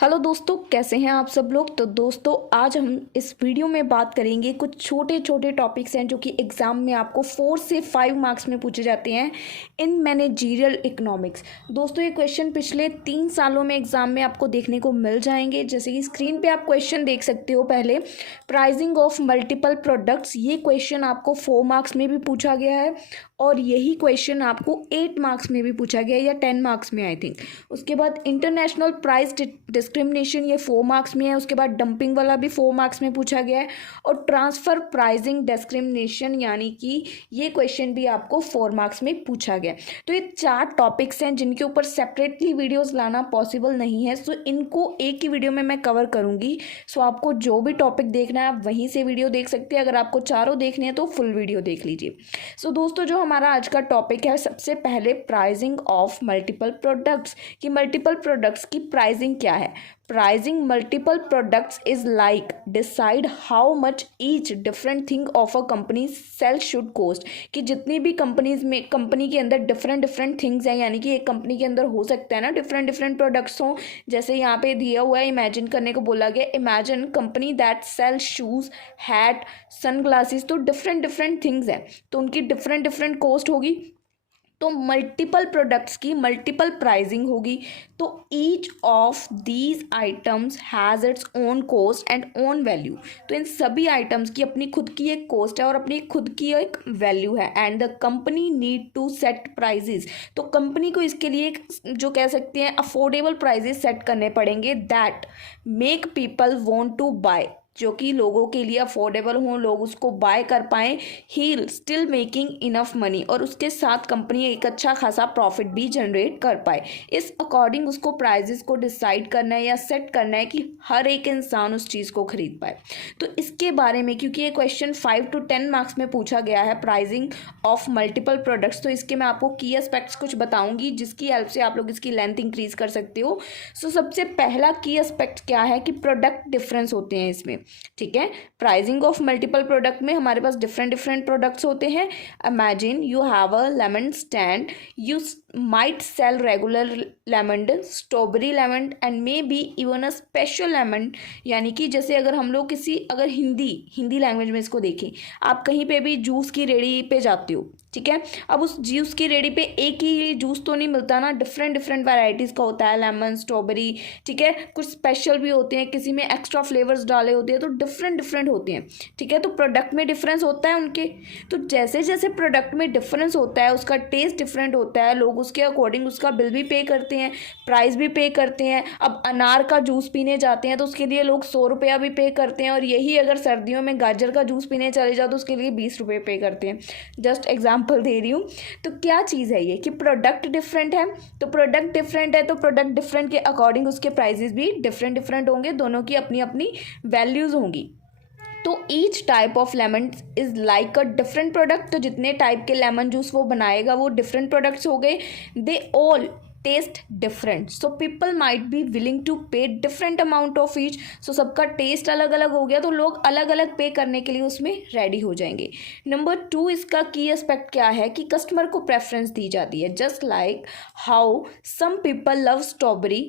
Hello दोस्तों, कैसे हैं आप सब लोग। तो दोस्तों, आज हम इस वीडियो में बात करेंगे कुछ छोटे छोटे टॉपिक्स हैं जो कि एग्ज़ाम में आपको 4 से 5 मार्क्स में पूछे जाते हैं इन मैनेजरियल इकोनॉमिक्स। दोस्तों, ये क्वेश्चन पिछले 3 सालों में एग्ज़ाम में आपको देखने को मिल जाएंगे। जैसे कि स्क्रीन पे आप क्वेश्चन देख सकते हो। पहले प्राइसिंग ऑफ मल्टीपल प्रोडक्ट्स, ये क्वेश्चन आपको 4 मार्क्स में भी पूछा गया है और यही क्वेश्चन आपको 8 मार्क्स में भी पूछा गया है या 10 मार्क्स में आई थिंक। उसके बाद इंटरनेशनल प्राइस डिस्क्रिमिनेशन, ये 4 मार्क्स में है। उसके बाद डंपिंग वाला भी 4 मार्क्स में पूछा गया है और ट्रांसफ़र प्राइसिंग डिस्क्रिमिनेशन यानी कि ये क्वेश्चन भी आपको 4 मार्क्स में पूछा गया है। तो ये 4 टॉपिक्स हैं जिनके ऊपर सेपरेटली वीडियोस लाना पॉसिबल नहीं है। सो इनको एक ही वीडियो में मैं कवर करूँगी। सो आपको जो भी टॉपिक देखना है आप वहीं से वीडियो देख सकते हैं। अगर आपको चारों देखने हैं तो फुल वीडियो देख लीजिए। सो दोस्तों, जो हमारा आज का टॉपिक है, सबसे पहले प्राइसिंग ऑफ मल्टीपल प्रोडक्ट्स, कि मल्टीपल प्रोडक्ट्स की प्राइसिंग क्या है। Pricing multiple products is like decide how much each different thing of a company sell should cost, कि जितनी भी कंपनीज में कंपनी के अंदर डिफरेंट डिफरेंट थिंग्स हैं, यानी कि एक कंपनी के अंदर हो सकता है ना डिफरेंट डिफरेंट प्रोडक्ट्स हों। जैसे यहाँ पे दिया हुआ है, इमेजिन करने को बोला गया, imagine company that sell shoes, hat, sunglasses. तो डिफरेंट डिफरेंट थिंग्स हैं तो उनकी डिफरेंट डिफरेंट कॉस्ट होगी। तो मल्टीपल प्रोडक्ट्स की मल्टीपल प्राइसिंग होगी। तो each of these items has its own cost and own value. तो इन सभी आइटम्स की अपनी खुद की एक कॉस्ट है और अपनी खुद की एक वैल्यू है। And the company need to set prices, तो कंपनी को इसके लिए एक जो कह सकते हैं अफोर्डेबल प्राइजेस सेट करने पड़ेंगे that make people want to buy, जो कि लोगों के लिए अफोर्डेबल हों, लोग उसको बाय कर पाएँ। He'll still making enough money, और उसके साथ कंपनी एक अच्छा खासा प्रॉफिट भी जनरेट कर पाए। इस अकॉर्डिंग उसको प्राइजेस को डिसाइड करना है या सेट करना है कि हर एक इंसान उस चीज़ को खरीद पाए। तो इसके बारे में, क्योंकि ये क्वेश्चन 5 to 10 मार्क्स में पूछा गया है प्राइसिंग ऑफ मल्टीपल प्रोडक्ट्स, तो इसके मैं आपको की एस्पेक्ट्स कुछ बताऊंगी जिसकी हेल्प से आप लोग इसकी लेंथ इंक्रीज कर सकते हो। सो सबसे पहला की एस्पेक्ट क्या है कि प्रोडक्ट डिफरेंस होते हैं इसमें। ठीक है, प्राइसिंग ऑफ मल्टीपल प्रोडक्ट में हमारे पास डिफरेंट डिफरेंट प्रोडक्ट्स होते हैं। Imagine you have a lemon stand, you might sell regular lemon, strawberry lemon and may be even a special lemon. यानी कि जैसे अगर हम लोग अगर हिंदी लैंग्वेज में इसको देखें, आप कहीं पे भी जूस की रेडी पे जाते हो, ठीक है। अब उस जूस की रेडी पे एक ही जूस तो नहीं मिलता ना, डिफरेंट डिफरेंट वैरायटीज़ का होता है, लेमन, स्ट्रॉबेरी, ठीक है। कुछ स्पेशल भी होते हैं, किसी में एक्स्ट्रा फ्लेवर्स डाले होते हैं, तो डिफरेंट डिफरेंट होते हैं, ठीक है। तो प्रोडक्ट में डिफरेंस होता है उनके। तो जैसे जैसे प्रोडक्ट में डिफरेंस होता है, उसका टेस्ट डिफरेंट होता है, लोग उसके अकॉर्डिंग उसका बिल भी पे करते हैं, प्राइस भी पे करते हैं। अब अनार का जूस पीने जाते हैं तो उसके लिए लोग 100 रुपया भी पे करते हैं, और यही अगर सर्दियों में गाजर का जूस पीने चले जाओ तो उसके लिए 20 रुपये पे करते हैं। जस्ट एग्जाम्पल दे रही हूँ। तो क्या चीज़ है ये कि प्रोडक्ट डिफरेंट है, तो प्रोडक्ट डिफरेंट है तो प्रोडक्ट डिफरेंट के अकॉर्डिंग उसके प्राइजेस भी डिफरेंट डिफरेंट होंगे, दोनों की अपनी अपनी वैल्यूज़ होंगी। तो each type of lemon is like a different product, तो जितने टाइप के लेमन जूस वो बनाएगा वो डिफरेंट प्रोडक्ट्स हो गए। They all taste different, so people might be willing to pay different amount of each. So सबका टेस्ट अलग अलग हो गया तो लोग अलग अलग पे करने के लिए उसमें रेडी हो जाएंगे। नंबर 2, इसका की एस्पेक्ट क्या है कि कस्टमर को प्रेफरेंस दी जाती है। Just like how some people love strawberry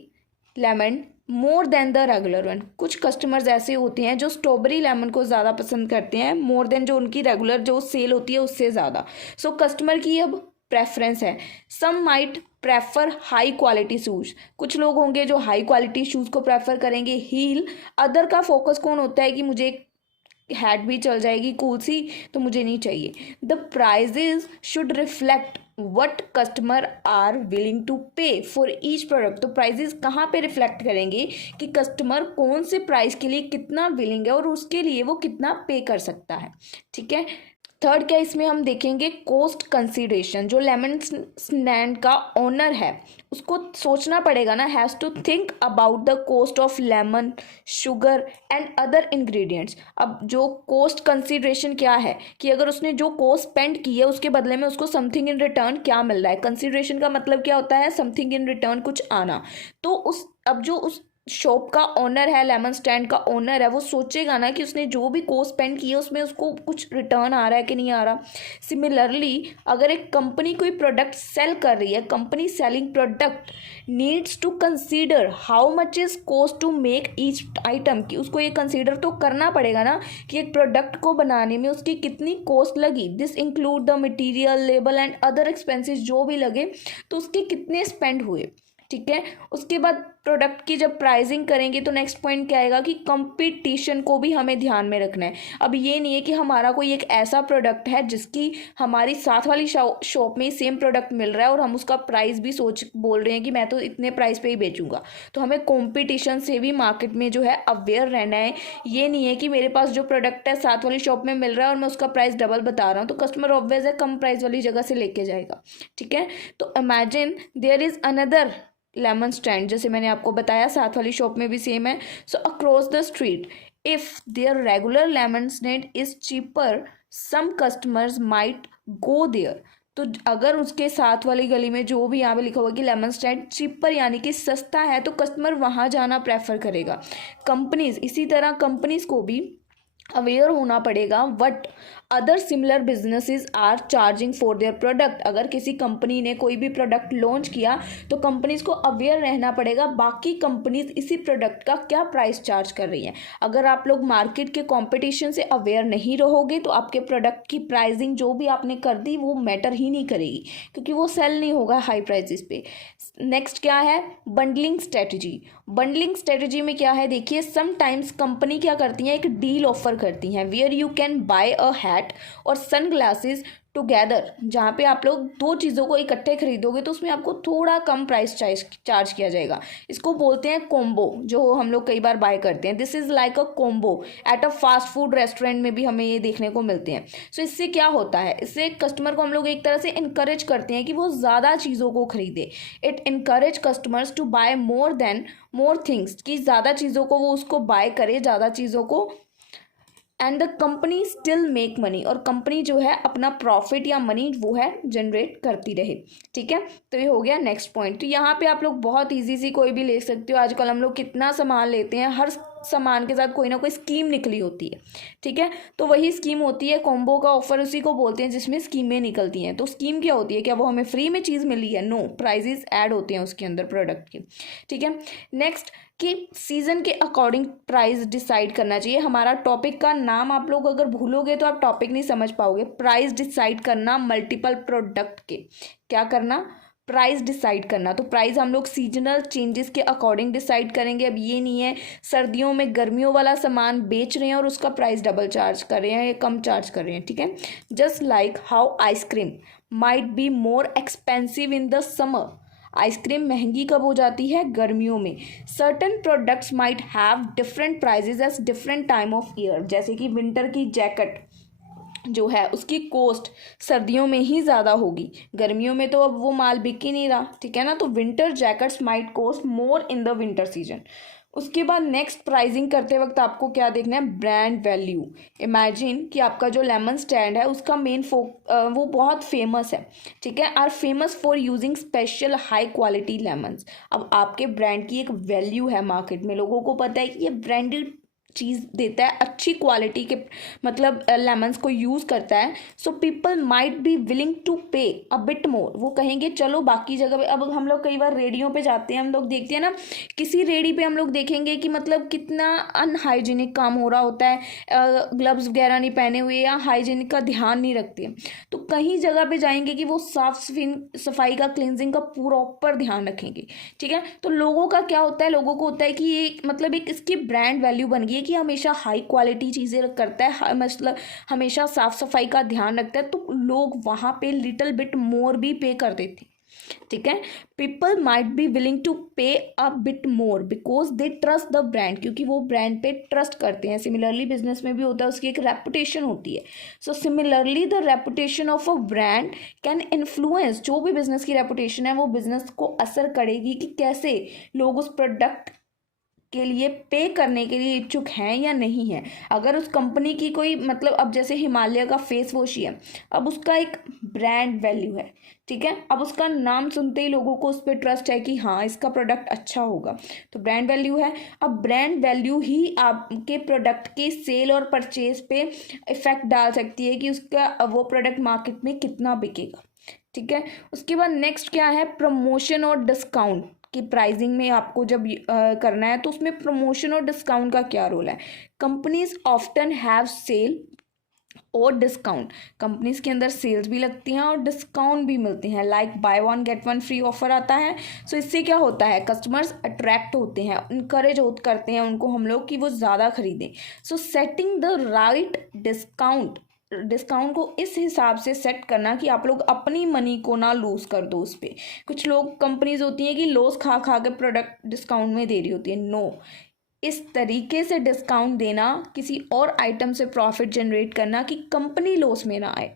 lemon more than the regular one, कुछ कस्टमर्स ऐसे होते हैं जो स्ट्रॉबेरी लेमन को ज़्यादा पसंद करते हैं मोर देन जो उनकी रेगुलर जो सेल होती है उससे ज़्यादा। सो कस्टमर की अब प्रेफरेंस है। Some might prefer high quality shoes, कुछ लोग होंगे जो हाई क्वालिटी शूज़ को प्रेफर करेंगे। हील, अदर का फोकस कौन होता है कि मुझे हैट भी चल जाएगी कूल सी, तो मुझे नहीं चाहिए। The prices should reflect what customer are willing to pay for each product, तो प्राइजेस कहाँ पे रिफ्लेक्ट करेंगे कि कस्टमर कौन से प्राइस के लिए कितना विलिंग है और उसके लिए वो कितना पे कर सकता है, ठीक है। थर्ड क्या इसमें हम देखेंगे, कॉस्ट कंसीडरेशन। जो लेमन स्टैंड का ओनर है उसको सोचना पड़ेगा ना, has to think about the cost of lemon, sugar and other ingredients. अब जो कॉस्ट कंसीडरेशन क्या है कि अगर उसने जो कॉस्ट स्पेंड की है उसके बदले में उसको समथिंग इन रिटर्न क्या मिल रहा है। कंसीडरेशन का मतलब क्या होता है, समथिंग इन रिटर्न कुछ आना। तो अब जो उस शॉप का ओनर है, लेमन स्टैंड का ओनर है, वो सोचेगा ना कि उसने जो भी कॉस्ट स्पेंड की है उसमें उसको कुछ रिटर्न आ रहा है कि नहीं आ रहा। सिमिलरली अगर एक कंपनी कोई प्रोडक्ट सेल कर रही है, company selling product needs to consider how much is cost to make each item, कि उसको ये कंसीडर तो करना पड़ेगा ना कि एक प्रोडक्ट को बनाने में उसकी कितनी कॉस्ट लगी। This include the material, label and other expenses, जो भी लगे तो उसके कितने स्पेंड हुए। ठीक है, उसके बाद प्रोडक्ट की जब प्राइसिंग करेंगे तो नेक्स्ट पॉइंट क्या आएगा कि कंपटीशन को भी हमें ध्यान में रखना है। अब ये नहीं है कि हमारा कोई एक ऐसा प्रोडक्ट है जिसकी हमारी साथ वाली शॉप में सेम प्रोडक्ट मिल रहा है और हम उसका प्राइस भी बोल रहे हैं कि मैं तो इतने प्राइस पे ही बेचूंगा। तो हमें कंपटीशन से भी मार्केट में जो है अवेयर रहना है। ये नहीं है कि मेरे पास जो प्रोडक्ट है साथ वाली शॉप में मिल रहा है और मैं उसका प्राइस डबल बता रहा हूँ, तो कस्टमर ऑब्वियस है कम प्राइस वाली जगह से लेके जाएगा। ठीक है, तो imagine there is another lemon stand, जैसे मैंने आपको बताया साथ वाली शॉप में भी सेम है। So across the street if there regular lemon stand is cheaper, some customers might go there. तो अगर उसके साथ वाली गली में जो भी यहाँ पे लिखा हुआ कि लेमन स्टैंड चीपर यानी कि सस्ता है, तो कस्टमर वहाँ जाना प्रेफर करेगा। कंपनीज, इसी तरह कंपनीज को भी अवेयर होना पड़ेगा what other similar businesses are charging for their product. अगर किसी कंपनी ने कोई भी प्रोडक्ट लॉन्च किया तो कंपनीज को अवेयर रहना पड़ेगा बाकी कंपनीज इसी प्रोडक्ट का क्या प्राइस चार्ज कर रही हैं। अगर आप लोग मार्केट के कंपटीशन से अवेयर नहीं रहोगे तो आपके प्रोडक्ट की प्राइसिंग जो भी आपने कर दी वो मैटर ही नहीं करेगी, क्योंकि वो सेल नहीं होगा हाई प्राइसेस पे। नेक्स्ट क्या है, बंडलिंग स्ट्रेटजी। बंडलिंग स्ट्रेटजी में क्या है, देखिए समटाइम्स कंपनी क्या करती हैं, एक डील ऑफर करती हैं where you can buy a hat or sun glasses together, जहाँ पे आप लोग दो चीज़ों को इकट्ठे खरीदोगे तो उसमें आपको थोड़ा कम प्राइस चार्ज किया जाएगा। इसको बोलते हैं कॉम्बो, जो हम लोग कई बार बाय करते हैं। This is like a combo at a fast food restaurant में भी हमें ये देखने को मिलते हैं। सो इससे क्या होता है, इससे कस्टमर को हम लोग एक तरह से इनकरेज करते हैं कि वो ज़्यादा चीज़ों को खरीदे। It encourage customers to buy more things, कि ज़्यादा चीज़ों को वो उसको बाय करे, ज़्यादा चीज़ों को, and the company still make money, और कंपनी जो है अपना प्रॉफिट या मनी वो है जनरेट करती रहे। ठीक है, तो ये हो गया नेक्स्ट पॉइंट। तो यहाँ पे आप लोग बहुत इजी सी कोई भी ले सकते हो। आजकल हम लोग कितना सामान लेते हैं, हर सामान के साथ कोई ना कोई स्कीम निकली होती है। ठीक है, तो वही स्कीम होती है कॉम्बो का ऑफर, उसी को बोलते हैं जिसमें स्कीमें निकलती हैं। तो स्कीम क्या होती है, क्या वो हमें फ्री में चीज़ मिली है? नो, प्राइजेस ऐड होते हैं उसके अंदर प्रोडक्ट के। ठीक है, नेक्स्ट कि सीज़न के अकॉर्डिंग प्राइस डिसाइड करना चाहिए। हमारा टॉपिक का नाम आप लोग अगर भूलोगे तो आप टॉपिक नहीं समझ पाओगे। प्राइस डिसाइड करना मल्टीपल प्रोडक्ट के, क्या करना, प्राइस डिसाइड करना। तो प्राइस हम लोग सीजनल चेंजेस के अकॉर्डिंग डिसाइड करेंगे। अब ये नहीं है सर्दियों में गर्मियों वाला सामान बेच रहे हैं और उसका प्राइस डबल चार्ज कर रहे हैं या कम चार्ज कर रहे हैं। ठीक है, just like how ice cream might be more expensive in the summer. Ice cream महंगी कब हो जाती है? गर्मियों में। Certain products might have different prices as different time of year, जैसे कि विंटर की जैकेट जो है उसकी कॉस्ट सर्दियों में ही ज़्यादा होगी, गर्मियों में तो अब वो माल बिक ही नहीं रहा। ठीक है ना, तो winter jackets might cost more in the winter season. उसके बाद नेक्स्ट प्राइसिंग करते वक्त आपको क्या देखना है, ब्रांड वैल्यू। इमेजिन कि आपका जो लेमन स्टैंड है उसका मेन वो बहुत फेमस है। ठीक है, are famous for using special high quality lemons. अब आपके ब्रांड की एक वैल्यू है मार्केट में, लोगों को पता है कि ये ब्रांडेड चीज़ देता है, अच्छी क्वालिटी के मतलब लेमन्स को यूज़ करता है। So people might be willing to pay a bit मोर। वो कहेंगे चलो बाकी जगह पे, अब हम लोग कई बार रेडियो पे जाते हैं, हम लोग देखते हैं ना, किसी रेडी पे हम लोग देखेंगे कि मतलब कितना अनहाइजीनिक काम हो रहा होता है, ग्लव्स वगैरह नहीं पहने हुए या हाइजीनिक का ध्यान नहीं रखते। तो कहीं जगह पे जाएंगे कि वो साफ सफाई का, क्लिनजिंग का प्रॉपर ध्यान रखेंगे। ठीक है, तो लोगों का क्या होता है, लोगों को होता है कि ये मतलब एक इसकी ब्रांड वैल्यू बन गई कि हमेशा हाई क्वालिटी चीज़ें करता है, मतलब हमेशा साफ सफाई का ध्यान रखता है, तो लोग वहाँ पे लिटिल बिट मोर भी पे कर देते हैं। ठीक है, people might be willing to pay a bit more because they trust the brand, क्योंकि वो ब्रांड पे ट्रस्ट करते हैं। सिमिलरली बिजनेस में भी होता है, उसकी एक रेपुटेशन होती है। So similarly the reputation of a brand can influence, जो भी बिजनेस की रेपुटेशन है वो बिजनेस को असर करेगी कि कैसे लोग उस प्रोडक्ट के लिए पे करने के लिए इच्छुक हैं या नहीं है। अगर उस कंपनी की कोई मतलब अब जैसे हिमालय का फेस वॉश ही है, अब उसका एक ब्रांड वैल्यू है, ठीक है, अब उसका नाम सुनते ही लोगों को उस पर ट्रस्ट है कि हाँ इसका प्रोडक्ट अच्छा होगा, तो ब्रांड वैल्यू है। अब ब्रांड वैल्यू ही आपके प्रोडक्ट के सेल और परचेज पे इफेक्ट डाल सकती है कि उसका वो प्रोडक्ट मार्केट में कितना बिकेगा, ठीक है। उसके बाद नेक्स्ट क्या है, प्रमोशन और डिस्काउंट की प्राइसिंग में आपको जब करना है तो उसमें प्रमोशन और डिस्काउंट का क्या रोल है। कंपनीज ऑफ्टन हैव सेल और डिस्काउंट, कंपनीज के अंदर सेल्स भी लगती हैं और डिस्काउंट भी मिलती हैं, like by one get one free offer आता है। सो इससे क्या होता है, कस्टमर्स अट्रैक्ट होते हैं, इनकरेज करते हैं उनको हम लोग कि वो ज़्यादा खरीदें। सो सेटिंग द राइट डिस्काउंट को इस हिसाब से सेट करना कि आप लोग अपनी मनी को ना लूज़ कर दो उस पर। कुछ लोग कंपनीज होती हैं कि लॉस खा खा के प्रोडक्ट डिस्काउंट में दे रही होती है, नो, इस तरीके से डिस्काउंट देना, किसी और आइटम से प्रॉफिट जनरेट करना कि कंपनी लॉस में ना आए,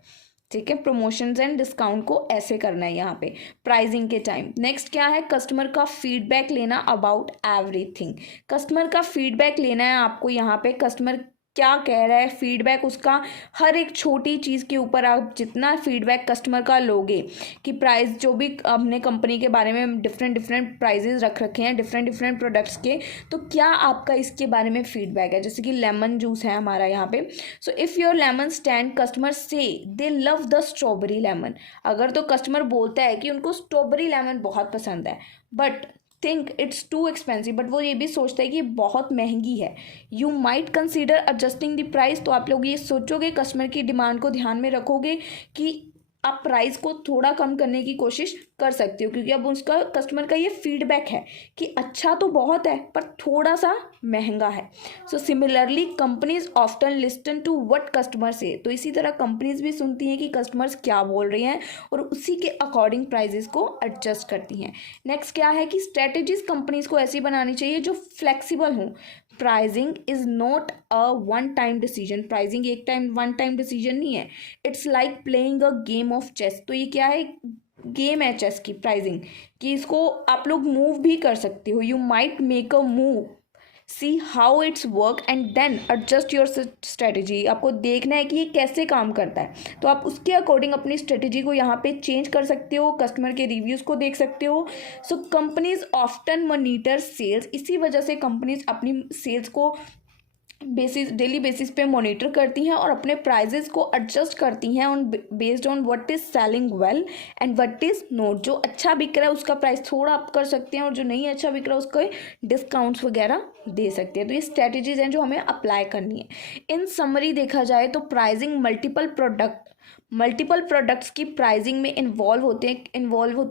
ठीक है। प्रमोशंस एंड डिस्काउंट को ऐसे करना है यहाँ पे प्राइसिंग के टाइम। नेक्स्ट क्या है, कस्टमर का फीडबैक लेना अबाउट एवरीथिंग, कस्टमर का फीडबैक लेना है आपको यहाँ पे, कस्टमर क्या कह रहा है, फीडबैक उसका हर एक छोटी चीज़ के ऊपर आप जितना फीडबैक कस्टमर का लोगे कि प्राइस जो भी हमने कंपनी के बारे में डिफरेंट प्राइजेस रख रखे हैं डिफरेंट प्रोडक्ट्स के, तो क्या आपका इसके बारे में फीडबैक है। जैसे कि लेमन जूस है हमारा यहाँ पे, so if your lemon stand customer say they love the strawberry lemon, अगर तो कस्टमर बोलता है कि उनको स्ट्रॉबेरी लेमन बहुत पसंद है but think it's too expensive, but वो ये भी सोचता है कि ये बहुत महंगी है, you might consider adjusting the price, तो आप लोग ये सोचोगे, कस्टमर की डिमांड को ध्यान में रखोगे कि आप प्राइस को थोड़ा कम करने की कोशिश कर सकते हो, क्योंकि अब उसका कस्टमर का ये फीडबैक है कि अच्छा तो बहुत है पर थोड़ा सा महंगा है। So similarly companies often listen to what customer say, तो इसी तरह कंपनीज भी सुनती हैं कि कस्टमर्स क्या बोल रहे हैं और उसी के अकॉर्डिंग प्राइजेस को एडजस्ट करती हैं। नेक्स्ट क्या है कि स्ट्रेटेजीज कंपनीज को ऐसी बनानी चाहिए जो फ्लेक्सिबल हों। Pricing is not a one time decision, pricing एक टाइम वन टाइम डिसीजन नहीं है, it's like playing a game of chess. तो ये क्या है, गेम है चेस की प्राइजिंग, कि इसको आप लोग मूव भी कर सकते हो, you might make a move, see how it's work and then adjust your strategy, आपको देखना है कि ये कैसे काम करता है, तो आप उसके अकॉर्डिंग अपनी स्ट्रेटेजी को यहाँ पे चेंज कर सकते हो, कस्टमर के रिव्यूज़ को देख सकते हो। So companies often monitor sales, इसी वजह से कंपनीज अपनी सेल्स को डेली बेसिस पे मॉनिटर करती हैं और अपने प्राइजेस को एडजस्ट करती हैं on based on what is selling well and what is not. जो अच्छा बिक रहा है उसका प्राइस थोड़ा अप कर सकते हैं और जो नहीं अच्छा बिक रहा है उसको डिस्काउंट्स वगैरह दे सकते हैं। तो ये स्ट्रेटजीज हैं जो हमें अप्लाई करनी है। इन समरी देखा जाए तो प्राइजिंग मल्टीपल प्रोडक्ट्स की प्राइजिंग में इन्वॉल्व होते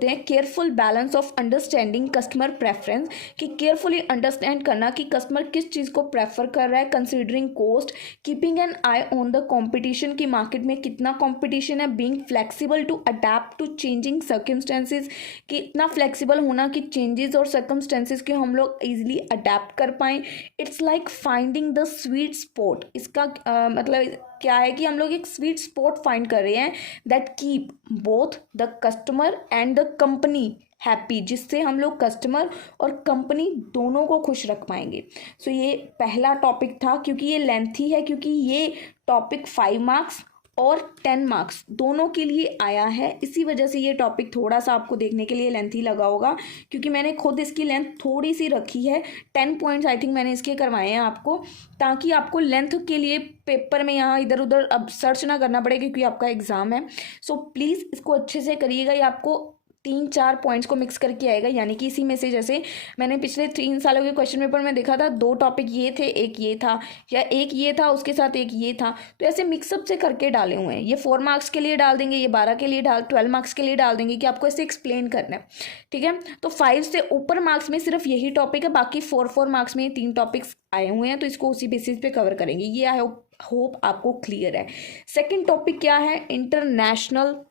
हैं careful balance of understanding customer preference, कि केयरफुली अंडरस्टैंड करना कि कस्टमर किस चीज़ को प्रेफर कर रहा है, considering cost, keeping an eye on the competition की मार्केट में कितना कंपटीशन है, being flexible to adapt to changing circumstances, कि इतना फ्लेक्सिबल होना कि चेंजेस और सर्कमस्टेंसेज के हम लोग ईजिली अडेप्ट कर पाएँ। It's like finding the sweet spot, इसका मतलब क्या है कि हम लोग एक स्वीट स्पॉट फाइंड कर रहे हैं that keep both the customer and the company happy, जिससे हम लोग कस्टमर और कंपनी दोनों को खुश रख पाएंगे। सो ये पहला टॉपिक था, क्योंकि ये लेंथी है, क्योंकि ये टॉपिक 5 मार्क्स और 10 मार्क्स दोनों के लिए आया है, इसी वजह से ये टॉपिक थोड़ा सा आपको देखने के लिए लेंथी लगा होगा, क्योंकि मैंने खुद इसकी लेंथ थोड़ी सी रखी है। 10 पॉइंट्स आई थिंक मैंने इसके करवाए हैं आपको, ताकि आपको लेंथ के लिए पेपर में यहाँ इधर उधर अब सर्च ना करना पड़े, क्योंकि आपका एग्ज़ाम है। सो प्लीज़ इसको अच्छे से करिएगा, ये आपको 3-4 पॉइंट्स को मिक्स करके आएगा, यानी कि इसी में से जैसे मैंने पिछले 3 सालों के क्वेश्चन पेपर में देखा था 2 टॉपिक ये थे, एक ये था, या एक ये था उसके साथ एक ये था, तो ऐसे मिक्सअप से करके डाले हुए हैं। ये 4 मार्क्स के लिए डाल देंगे, ये 12 के लिए 12 मार्क्स के लिए डाल देंगे, कि आपको ऐसे एक्सप्लेन करना है, ठीक है। तो 5 से ऊपर मार्क्स में सिर्फ यही टॉपिक है, बाकी 4 मार्क्स में 3 टॉपिक्स आए हुए हैं, तो इसको उसी बेसिस पे कवर करेंगे। ये आई होप आपको क्लियर है। सेकेंड टॉपिक क्या है, इंटरनेशनल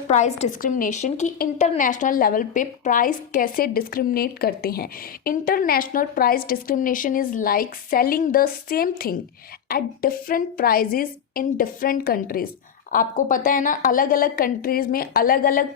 प्राइस डिस्क्रिमिनेशन, की इंटरनेशनल लेवल पे प्राइस कैसे डिस्क्रिमिनेट करते हैं। International price discrimination is like selling the same thing at different prices in different countries. आपको पता है ना, अलग अलग कंट्रीज में अलग अलग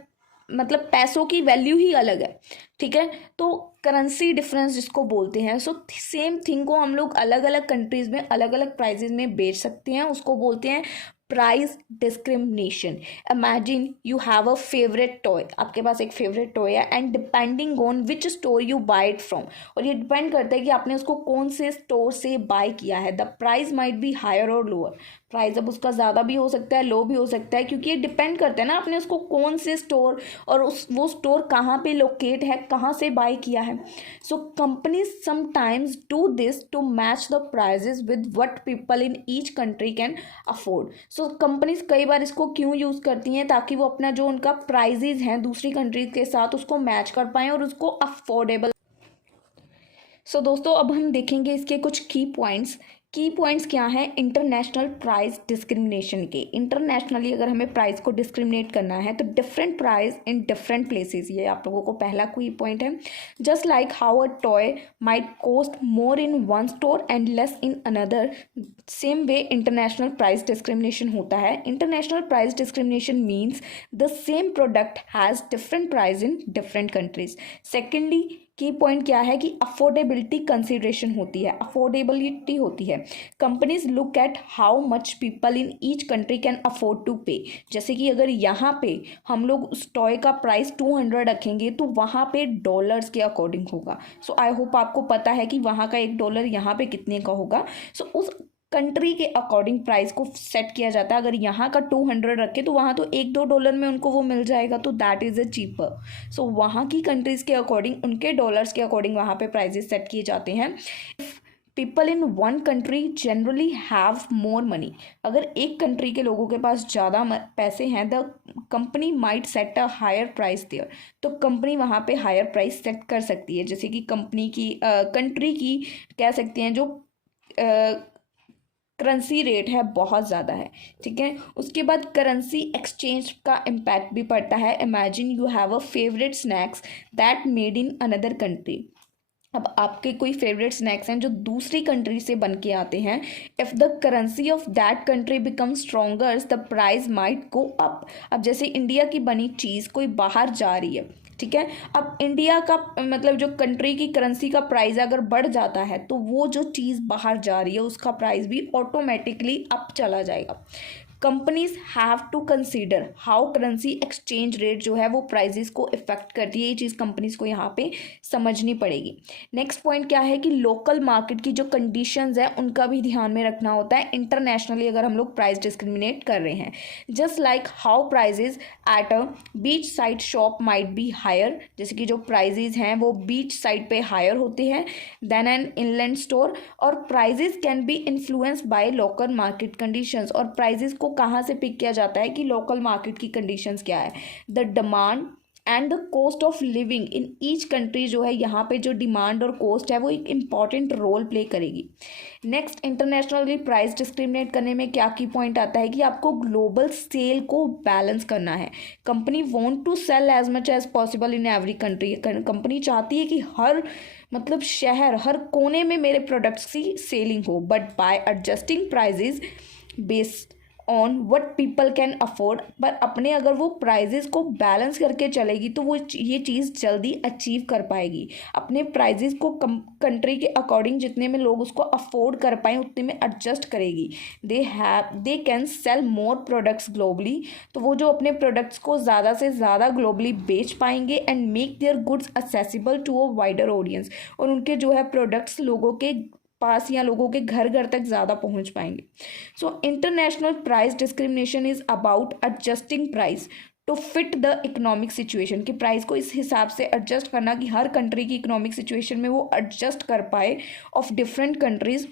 मतलब पैसों की वैल्यू ही अलग है, ठीक है। तो करेंसी डिफरेंस जिसको बोलते हैं, सो सेम थिंग को हम लोग अलग अलग कंट्रीज में अलग अलग प्राइजेज में बेच सकते हैं, उसको बोलते हैं price discrimination. Imagine you have a favourite toy, आपके पास एक फेवरेट टॉय है, and depending on which store you buy it from, और ये डिपेंड करता है कि आपने उसको कौन से स्टोर से बाय किया है, the price might be higher or lower. Price अब उसका ज़्यादा भी हो सकता है, लो भी हो सकता है, क्योंकि ये डिपेंड करता है ना आपने उसको कौन से स्टोर और वो स्टोर कहाँ पे लोकेट है, कहाँ से बाय किया है। So companies sometimes do this to match the prices with what people in each country can afford. So companies कई बार इसको क्यों यूज़ करती हैं, ताकि वो अपना जो उनका प्राइजेज हैं दूसरी कंट्रीज के साथ उसको मैच कर पाएँ और उसको अफोर्डेबल। सो दोस्तों अब हम देखेंगे इसके कुछ की पॉइंट्स। की पॉइंट्स क्या हैं इंटरनेशनल प्राइस डिस्क्रिमिनेशन के। इंटरनेशनली अगर हमें प्राइस को डिस्क्रिमिनेट करना है तो different price in different places, ये आप लोगों को पहला की पॉइंट है। Just like how a toy might cost more in one store and less in another, same way international price discrimination होता है। International price discrimination means the same product has different price in different countries. Secondly की point क्या है कि affordability consideration होती है, affordability होती है। Companies look at how much people in each country can afford to pay. जैसे कि अगर यहाँ पे हम लोग उस टॉय का प्राइस 200 रखेंगे तो वहाँ पे डॉलर्स के अकॉर्डिंग होगा। सो आई होप आपको पता है कि वहाँ का $1 यहाँ पे कितने का होगा। सो उस कंट्री के अकॉर्डिंग प्राइस को सेट किया जाता है। अगर यहाँ का 200 रखे तो वहाँ तो $1-2 में उनको वो मिल जाएगा, तो दैट इज़ अ चीपर। सो वहाँ की कंट्रीज़ के अकॉर्डिंग, उनके डॉलर्स के अकॉर्डिंग वहाँ पे प्राइजेस सेट किए जाते हैं। People in one country generally have more money, अगर एक कंट्री के लोगों के पास ज़्यादा पैसे हैं, the company might set a higher price there, तो कंपनी वहाँ पे हायर प्राइस सेट कर सकती है। जैसे कि कंपनी की कंट्री की कह सकते हैं जो करेंसी रेट है बहुत ज़्यादा है, ठीक है। उसके बाद करेंसी एक्सचेंज का इम्पैक्ट भी पड़ता है। Imagine you have a favourite snacks that made in another country, अब आपके कोई फेवरेट स्नैक्स हैं जो दूसरी कंट्री से बन के आते हैं। If the currency of that country become stronger the price might go up. अब जैसे इंडिया की बनी चीज़ कोई बाहर जा रही है, ठीक है, अब इंडिया का मतलब जो कंट्री की करेंसी का प्राइस अगर बढ़ जाता है तो वो जो चीज़ बाहर जा रही है उसका प्राइस भी ऑटोमेटिकली अप चला जाएगा। Companies have to consider how currency exchange rate जो है वो प्राइजेस को इफेक्ट करती है, ये चीज़ कंपनीज को यहाँ पे समझनी पड़ेगी। नेक्स्ट पॉइंट क्या है कि लोकल मार्केट की जो कंडीशंस है उनका भी ध्यान में रखना होता है इंटरनेशनली अगर हम लोग प्राइस डिस्क्रिमिनेट कर रहे हैं। Just like how prices at a beach side shop might be higher, जैसे कि जो प्राइजेज हैं वो बीच साइड पे हायर होते हैं देन एन इनलैंड स्टोर, और prices can be influenced by local market conditions, और प्राइजेज को कहाँ से पिक किया जाता है कि लोकल मार्केट की कंडीशंस क्या है। The demand and the cost of living in each country जो है, यहाँ पे जो डिमांड और कॉस्ट है वो एक इम्पॉर्टेंट रोल प्ले करेगी। नेक्स्ट इंटरनेशनली प्राइस डिस्क्रिमिनेट करने में क्या की पॉइंट आता है कि आपको ग्लोबल सेल को बैलेंस करना है। Company want to sell as much as possible in every country, company चाहती है कि हर मतलब शहर हर कोने में मेरे प्रोडक्ट्स की सेलिंग हो, but by adjusting prices based on what people can afford, पर अपने अगर वो प्राइजेस को बैलेंस करके चलेगी तो वो ये चीज़ जल्दी अचीव कर पाएगी। अपने प्राइजेस को कंट्री के अकॉर्डिंग जितने में लोग उसको अफोर्ड कर पाएँ उतने में एडजस्ट करेगी। They can sell more products globally, तो वो जो अपने प्रोडक्ट्स को ज़्यादा से ज़्यादा ग्लोबली बेच पाएंगे and make their goods accessible to a wider audience, और उनके जो है प्रोडक्ट्स लोगों के पास या लोगों के घर घर तक ज़्यादा पहुंच पाएंगे। So international price discrimination is about adjusting price to fit the economic situation, कि प्राइस को इस हिसाब से एडजस्ट करना कि हर कंट्री की इकोनॉमिक सिचुएशन में वो एडजस्ट कर पाए ऑफ डिफरेंट कंट्रीज़,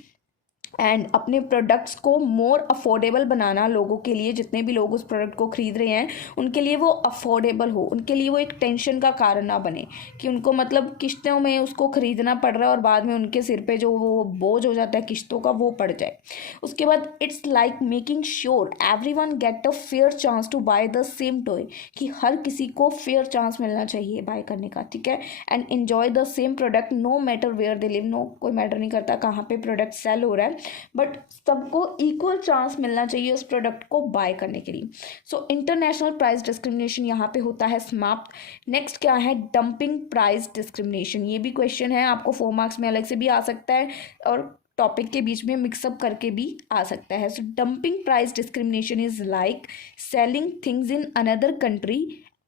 एंड अपने प्रोडक्ट्स को मोर अफोर्डेबल बनाना लोगों के लिए, जितने भी लोग उस प्रोडक्ट को खरीद रहे हैं उनके लिए वो अफोर्डेबल हो, उनके लिए वो एक टेंशन का कारण ना बने कि उनको मतलब किस्तों में उसको ख़रीदना पड़ रहा है और बाद में उनके सिर पे जो वो बोझ हो जाता है किस्तों का वो पड़ जाए। उसके बाद it's like making sure everyone get a fair chance to buy the same toy, कि हर किसी को फेयर चांस मिलना चाहिए बाय करने का, ठीक है, and enjoy the same product no matter where they live, no कोई मैटर नहीं करता कहाँ पे प्रोडक्ट सेल हो रहा है, बट सबको इक्वल चांस मिलना चाहिए उस प्रोडक्ट को बाय करने के लिए। सो इंटरनेशनल प्राइस डिस्क्रिमिनेशन यहाँ पे होता है समाप्त। नेक्स्ट क्या है, डंपिंग प्राइस डिस्क्रिमिनेशन। ये भी क्वेश्चन है, आपको 4 मार्क्स में अलग से भी आ सकता है और टॉपिक के बीच में मिक्सअप करके भी आ सकता है। So dumping price discrimination is like selling things in another country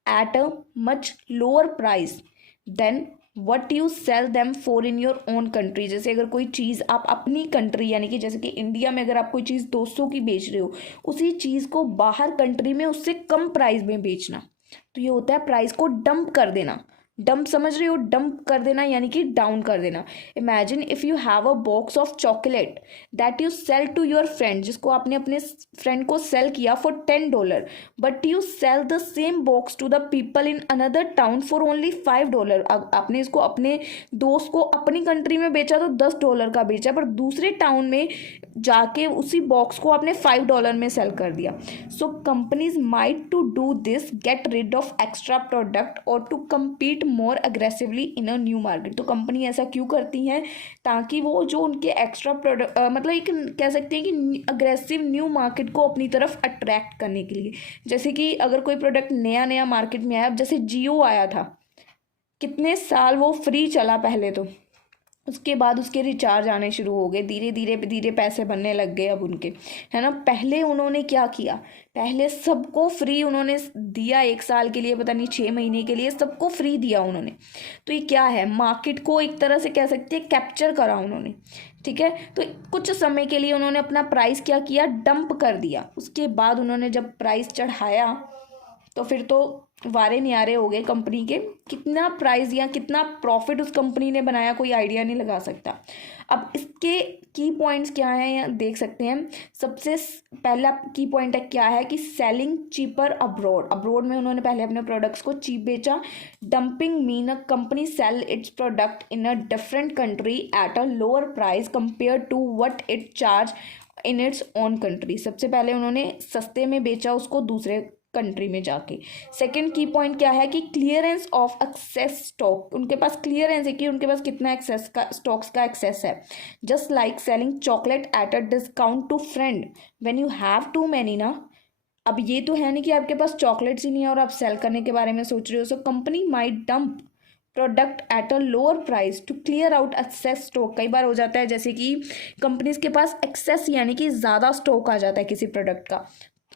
at a much lower price than what you sell them for in your own country. जैसे अगर कोई चीज़ आप अपनी कंट्री यानी कि जैसे कि इंडिया में अगर आप कोई चीज़ 200 की बेच रहे हो, उसी चीज़ को बाहर कंट्री में उससे कम प्राइस में बेचना, तो ये होता है प्राइस को डंप कर देना। डंप समझ रहे हो, डंप कर देना यानी कि डाउन कर देना। Imagine if you have a box of chocolate that you sell to your friend, जिसको आपने अपने फ्रेंड को सेल किया for $10, but you sell the same box to the people in another town for only $5। आपने इसको अपने दोस्त को अपनी कंट्री में बेचा तो $10 का बेचा, पर दूसरे टाउन में जाके उसी बॉक्स को आपने $5 में सेल कर दिया। So companies might to do this get rid of extra product और to compete more aggressively in a new market. तो कंपनी ऐसा क्यों करती हैं, ताकि वो जो उनके एक्स्ट्रा प्रोडक्ट मतलब एक कह सकते हैं कि अग्रेसिव न्यू मार्केट को अपनी तरफ अट्रैक्ट करने के लिए। जैसे कि अगर कोई प्रोडक्ट नया नया मार्केट में आया, जैसे जियो आया था, कितने साल वो फ्री चला पहले, तो उसके बाद उसके रिचार्ज आने शुरू हो गए, धीरे धीरे पैसे बनने लग गए अब उनके, है ना। पहले उन्होंने क्या किया, पहले सबको फ्री उन्होंने दिया, 1 साल के लिए, पता नहीं 6 महीने के लिए सबको फ्री दिया उन्होंने। तो ये क्या है, मार्केट को एक तरह से कह सकते हैं कैप्चर करा उन्होंने, ठीक है। तो कुछ समय के लिए उन्होंने अपना प्राइस क्या किया, डंप कर दिया। उसके बाद उन्होंने जब प्राइस चढ़ाया तो फिर तो वारे न्यारे हो गए कंपनी के, कितना प्राइस या कितना प्रॉफिट उस कंपनी ने बनाया कोई आइडिया नहीं लगा सकता। अब इसके की पॉइंट्स क्या हैं या देख सकते हैं। सबसे पहला की पॉइंट है क्या है कि सेलिंग चीपर अब्रॉड। अब्रॉड में उन्होंने पहले अपने प्रोडक्ट्स को चीप बेचा। Dumping mean a company sell its product in a different country at a lower price compare to what it charge in its own country. सबसे पहले उन्होंने सस्ते में बेचा उसको दूसरे कंट्री में जाके। सेकंड की पॉइंट क्या है कि क्लियरेंस ऑफ एक्सेस स्टॉक। उनके पास क्लियरेंस है कि उनके पास कितना एक्सेस का स्टॉक्स का एक्सेस है। Just like selling chocolate at a discount to friend when you have too many ना। अब ये तो है नहीं कि आपके पास चॉकलेट्स ही नहीं है और आप सेल करने के बारे में सोच रहे हो। So company might dump product at a lower price to clear out excess stock. कई बार हो जाता है जैसे कि कंपनीज के पास एक्सेस यानी कि ज़्यादा स्टॉक आ जाता है किसी प्रोडक्ट का,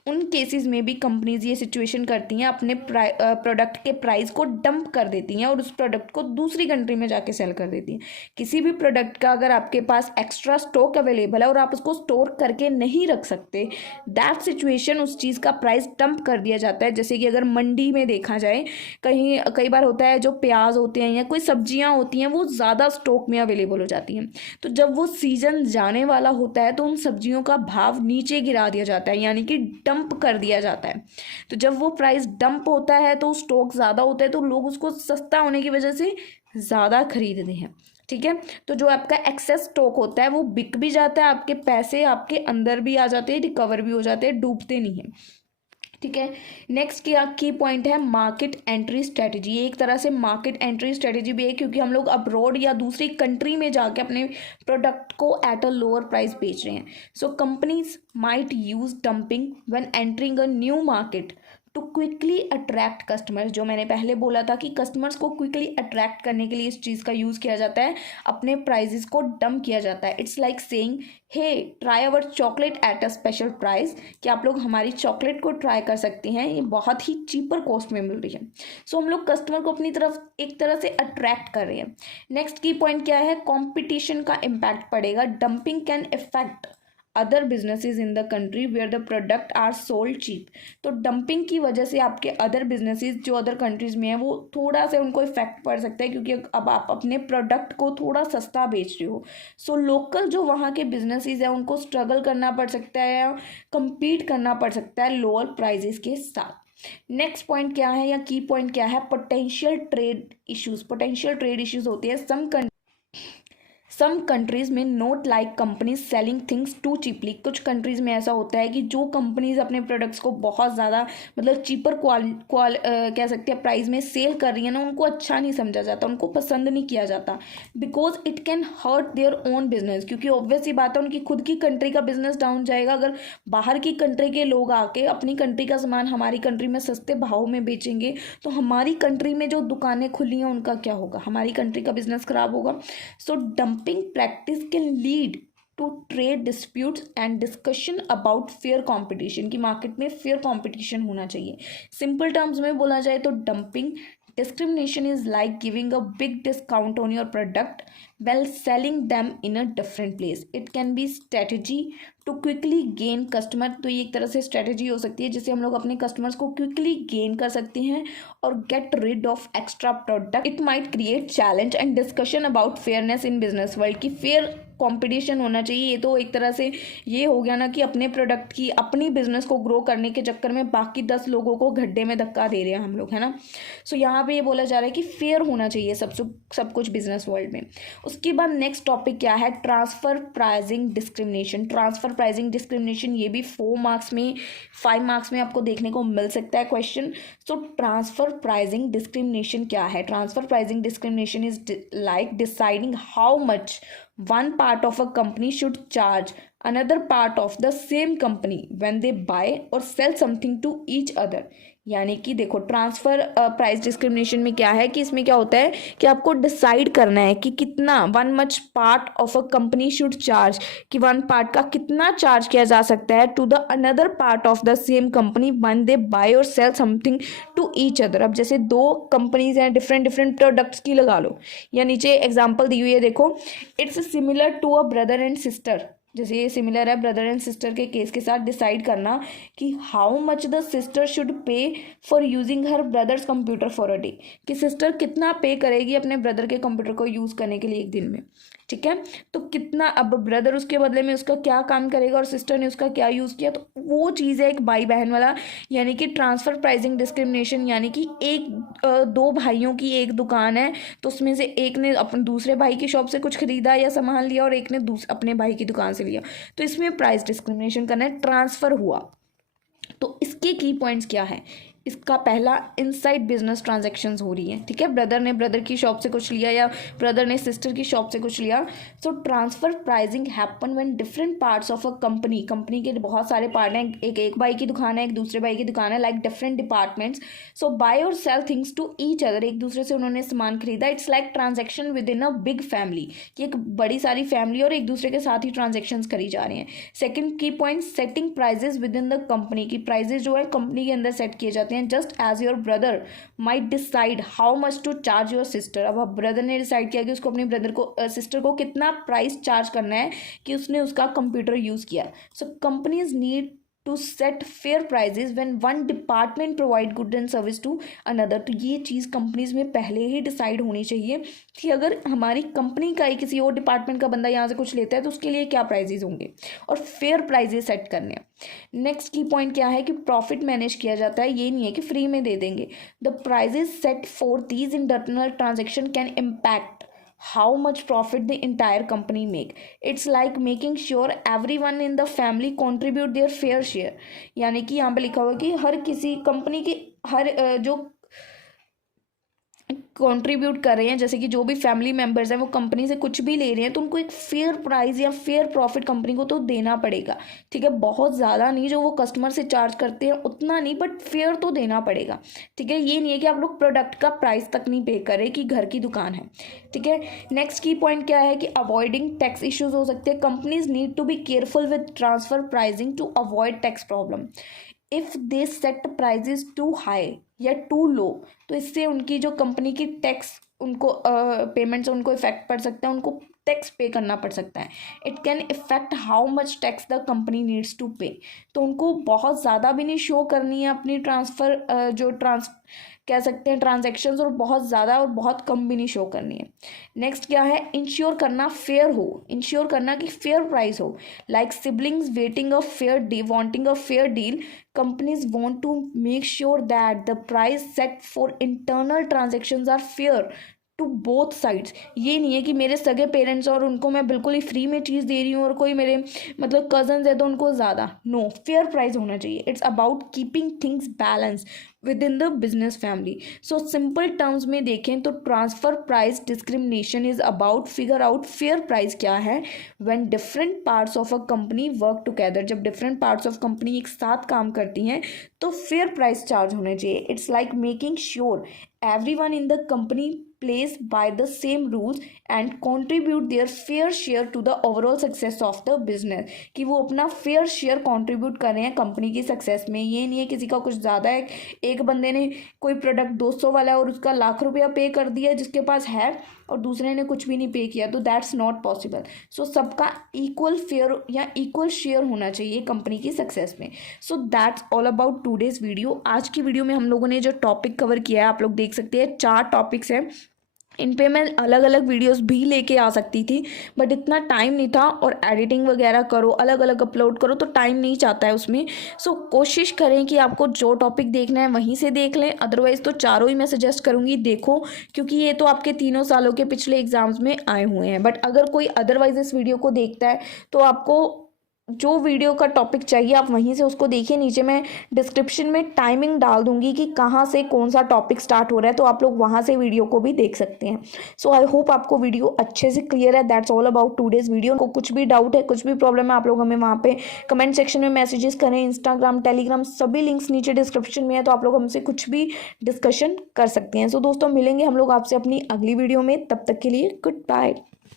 उन केसेस में भी कंपनीज ये सिचुएशन करती हैं, अपने प्रोडक्ट के प्राइस को डंप कर देती हैं और उस प्रोडक्ट को दूसरी कंट्री में जाके सेल कर देती हैं। किसी भी प्रोडक्ट का अगर आपके पास एक्स्ट्रा स्टॉक अवेलेबल है और आप उसको स्टोर करके नहीं रख सकते, दैट सिचुएशन उस चीज़ का प्राइस डंप कर दिया जाता है। जैसे कि अगर मंडी में देखा जाए, कहीं कई बार होता है जो प्याज होते हैं या कोई सब्जियां होती हैं वो ज़्यादा स्टॉक में अवेलेबल हो जाती हैं, तो जब वो सीजन जाने वाला होता है तो उन सब्जियों का भाव नीचे गिरा दिया जाता है, यानी कि डंप कर दिया जाता है। तो जब वो प्राइस डंप होता है तो स्टॉक ज़्यादा होता है, तो लोग उसको सस्ता होने की वजह से ज़्यादा खरीदते हैं, ठीक है। तो जो आपका एक्सेस स्टॉक होता है वो बिक भी जाता है, आपके पैसे आपके अंदर भी आ जाते हैं, रिकवर भी हो जाते हैं, डूबते नहीं हैं, ठीक है। नेक्स्ट की पॉइंट है मार्केट एंट्री स्ट्रेटजी। एक तरह से मार्केट एंट्री स्ट्रेटजी भी है, क्योंकि हम लोग अब्रॉड या दूसरी कंट्री में जाके अपने प्रोडक्ट को एट अ लोअर प्राइस बेच रहे हैं। So companies might use dumping when entering a new market to quickly attract customers. जो मैंने पहले बोला था कि कस्टमर्स को क्विकली अट्रैक्ट करने के लिए इस चीज़ का यूज़ किया जाता है, अपने प्राइजेस को डंप किया जाता है। It's like saying hey try our chocolate at a special price, कि आप लोग हमारी चॉकलेट को ट्राई कर सकते हैं, ये बहुत ही चीपर कॉस्ट में मिल रही है। सो हम लोग कस्टमर को अपनी तरफ एक तरह से अट्रैक्ट कर रहे हैं। नेक्स्ट की पॉइंट क्या है, कॉम्पिटिशन का इम्पैक्ट पड़ेगा। Dumping can effect other businesses in the country where the product are sold cheap. तो डंपिंग की वजह से आपके अदर बिजनेसेस जो अदर कंट्रीज में है वो थोड़ा सा उनको इफेक्ट पड़ सकता है, क्योंकि अब आप अपने प्रोडक्ट को थोड़ा सस्ता बेच रहे हो। सो लोकल जो वहाँ के बिजनेसेस हैं उनको स्ट्रगल करना पड़ सकता है या कम्पीट करना पड़ सकता है लोअर प्राइजेस के साथ। नेक्स्ट पॉइंट क्या है या की पॉइंट क्या है, potential trade issues. Potential trade issues होते हैं सम कंट्रीज़ में not like companies selling things too cheaply. कुछ कंट्रीज़ में ऐसा होता है कि जो कंपनीज अपने प्रोडक्ट्स को बहुत ज़्यादा मतलब चीपर कह सकते हैं प्राइस में सेल कर रही है ना, उनको अच्छा नहीं समझा जाता, उनको पसंद नहीं किया जाता, because it can hurt their own business. क्योंकि ऑब्वियस ही बात है, उनकी खुद की कंट्री का बिजनेस डाउन जाएगा अगर बाहर की कंट्री के लोग आके अपनी कंट्री का सामान हमारी कंट्री में सस्ते भाव में बेचेंगे, तो हमारी कंट्री में जो दुकानें खुली हैं उनका क्या होगा, हमारी कंट्री का बिजनेस खराब होगा। So dumping practice can lead to trade disputes and discussion about fair competition, कि मार्केट में फेयर कंपटीशन होना चाहिए। सिंपल टर्म्स में बोला जाए तो dumping discrimination is like giving a big discount on your product while selling them in a different place. It can be strategy to quickly gain customer। तो ये एक तरह से स्ट्रेटेजी हो सकती है जिससे हम लोग अपने कस्टमर्स को क्विकली गेन कर सकते हैं और get rid of extra product. It might create challenge and discussion about fairness in business world, की फेयर कंपटीशन होना चाहिए। ये तो एक तरह से ये हो गया ना कि अपने प्रोडक्ट की अपनी बिजनेस को ग्रो करने के चक्कर में बाकी 10 लोगों को गड्ढे में धक्का दे रहे हैं हम लोग, है ना। सो यहाँ पे ये बोला जा रहा है कि फेयर होना चाहिए सब कुछ बिजनेस वर्ल्ड में। उसके बाद नेक्स्ट टॉपिक क्या है, transfer pricing discrimination. Transfer pricing discrimination ये भी 4 मार्क्स में 5 मार्क्स में आपको देखने को मिल सकता है क्वेश्चन। सो ट्रांसफर प्राइसिंग डिस्क्रिमिनेशन क्या है? Transfer pricing discrimination is like deciding how much one part of a company should charge another part of the same company when they buy or sell something to each other। यानी कि देखो transfer price discrimination में क्या है कि इसमें क्या होता है कि आपको डिसाइड करना है कि कितना one much part of a company should charge, कि वन पार्ट का कितना चार्ज किया जा सकता है to the another part of the same company when they buy और sell something to each other. अब जैसे 2 कंपनीज हैं, डिफरेंट डिफरेंट प्रोडक्ट्स की लगा लो, या नीचे एग्जाम्पल दी हुई है देखो, it's similar to a brother and sister. जैसे ये सिमिलर है ब्रदर एंड सिस्टर के केस के साथ, डिसाइड करना कि how much the sister should pay for using her brother's computer for a day, कि सिस्टर कितना पे करेगी अपने ब्रदर के कंप्यूटर को यूज़ करने के लिए एक दिन में। ठीक है, तो कितना, अब ब्रदर उसके बदले में उसका क्या काम करेगा और सिस्टर ने उसका क्या यूज़ किया, तो वो चीज़ है एक भाई बहन वाला, यानी कि ट्रांसफ़र प्राइसिंग डिस्क्रिमिनेशन। यानी कि दो भाइयों की एक दुकान है, तो उसमें से एक ने अपने दूसरे भाई की शॉप से कुछ खरीदा या सामान लिया और एक ने अपने भाई की दुकान से लिया, तो इसमें प्राइस डिस्क्रिमिनेशन करना है, ट्रांसफ़र हुआ। तो इसके की पॉइंट्स क्या है? इसका पहला, इनसाइड बिजनेस ट्रांजैक्शंस हो रही है। ठीक है, ब्रदर ने ब्रदर की शॉप से कुछ लिया या ब्रदर ने सिस्टर की शॉप से कुछ लिया। सो transfer pricing happen when different parts of a company, company के बहुत सारे पार्ट हैं, एक भाई की दुकान है, एक दूसरे भाई की दुकान है, like different departments. So buy और sell things to each other, एक दूसरे से उन्होंने सामान खरीदा। It's like transaction within a big family, कि एक बड़ी सारी फैमिली और एक दूसरे के साथ ही ट्रांजेक्शन्स करी जा रही हैं। सेकेंड की point, setting prices within the company, की प्राइजेस जो है कंपनी के अंदर सेट किए जाते हैं। Just as your brother might decide how much to charge your sister. अब ब्रदर ने डिसाइड किया कि उसको अपने ब्रदर को सिस्टर को कितना प्राइस चार्ज करना है कि उसने उसका कंप्यूटर यूज़ किया। So companies need to set fair prices when one department provide good and service to another. तो ये चीज़ कंपनीज में पहले ही डिसाइड होनी चाहिए कि अगर हमारी कंपनी का ही किसी और डिपार्टमेंट का बंदा यहाँ से कुछ लेता है तो उसके लिए क्या प्राइजेज होंगे, और फेयर प्राइजेज सेट करने हैं। नेक्स्ट की पॉइंट क्या है कि प्रॉफिट मैनेज किया जाता है, ये नहीं है कि फ्री में दे देंगे। The prices set for these internal transaction can impact how much profit the entire company make. It's like making sure everyone in the family contribute their fair share। यानी कि यहाँ पे लिखा हुआ कि हर किसी कंपनी की हर जो कंट्रीब्यूट कर रहे हैं, जैसे कि जो भी फैमिली मेम्बर्स हैं वो कंपनी से कुछ भी ले रहे हैं, तो उनको एक फेयर प्राइस या फेयर प्रॉफिट कंपनी को तो देना पड़ेगा। ठीक है, बहुत ज़्यादा नहीं, जो वो कस्टमर से चार्ज करते हैं उतना नहीं, बट फेयर तो देना पड़ेगा। ठीक है, ये नहीं है कि आप लोग प्रोडक्ट का प्राइस तक नहीं पे करें कि घर की दुकान है। ठीक है, नेक्स्ट की पॉइंट क्या है कि अवॉइडिंग टैक्स इश्यूज हो सकते हैं। Companies need to be careful with transfer pricing to avoid tax problem. If they set prices too high या टू लो, तो इससे उनकी जो कंपनी की टैक्स उनको पेमेंट्स उनको इफेक्ट पड़ सकता है, उनको टैक्स पे करना पड़ सकता है। It can effect how much tax the company needs to pay. तो उनको बहुत ज़्यादा भी नहीं शो करनी है अपनी कह सकते हैं ट्रांजेक्शन्स, और बहुत ज़्यादा और बहुत कम भी नहीं शो करनी है। नेक्स्ट क्या है, इंश्योर करना फेयर हो, इंश्योर करना कि फेयर प्राइस हो। Like siblings waiting a fair deal, wanting a fair deal, companies want to make sure that the price set for internal transactions are fair to both sides. ये नहीं है कि मेरे सगे पेरेंट्स और उनको मैं बिल्कुल ही फ्री में चीज़ दे रही हूँ और कोई मेरे मतलब कजन्स है तो उनको ज़्यादा। नो, फेयर प्राइस होना चाहिए। It's about keeping things balance with in the business family. So simple terms में देखें तो transfer price discrimination is about figure out fair price क्या है when different parts of a company work together. जब different parts of company एक साथ काम करती हैं तो फेयर प्राइस चार्ज होने चाहिए। It's like making sure everyone in the company plays by the same rules and contribute their fair share to the overall success of the business। कि वो अपना फेयर शेयर कंट्रीब्यूट कर रहे हैं company की success में। ये नहीं है किसी का कुछ ज़्यादा है, एक बंदे ने कोई प्रोडक्ट 200 वाला है और उसका ₹1,00,000 पे कर दिया जिसके पास है, और दूसरे ने कुछ भी नहीं पे किया, तो दैट्स नॉट पॉसिबल। सो सबका इक्वल फेयर या इक्वल शेयर होना चाहिए कंपनी की सक्सेस में। So that's all about today's video. आज की वीडियो में हम लोगों ने जो टॉपिक कवर किया है आप लोग देख सकते हैं, 4 टॉपिक्स हैं। इन पे मैं अलग अलग वीडियोस भी लेके आ सकती थी बट इतना टाइम नहीं था, और एडिटिंग वगैरह करो, अलग अलग अपलोड करो तो टाइम नहीं चाहता है उसमें। सो कोशिश करें कि आपको जो टॉपिक देखना है वहीं से देख लें, अदरवाइज़ तो चारों ही मैं सजेस्ट करूँगी देखो, क्योंकि ये तो आपके 3 सालों के पिछले एग्जाम्स में आए हुए हैं। बट अगर कोई अदरवाइज इस वीडियो को देखता है तो आपको जो वीडियो का टॉपिक चाहिए आप वहीं से उसको देखिए। नीचे मैं डिस्क्रिप्शन में टाइमिंग डाल दूंगी कि कहाँ से कौन सा टॉपिक स्टार्ट हो रहा है, तो आप लोग वहाँ से वीडियो को भी देख सकते हैं। सो आई होप आपको वीडियो अच्छे से क्लियर है। That's all about today's video. को कुछ भी डाउट है, कुछ भी प्रॉब्लम है, आप लोग हमें वहाँ पे कमेंट सेक्शन में मैसेजेस करें। इंस्टाग्राम, टेलीग्राम सभी लिंक्स नीचे डिस्क्रिप्शन में है, तो आप लोग हमसे कुछ भी डिस्कशन कर सकते हैं। सो दोस्तों मिलेंगे हम लोग आपसे अपनी अगली वीडियो में, तब तक के लिए गुड बाय।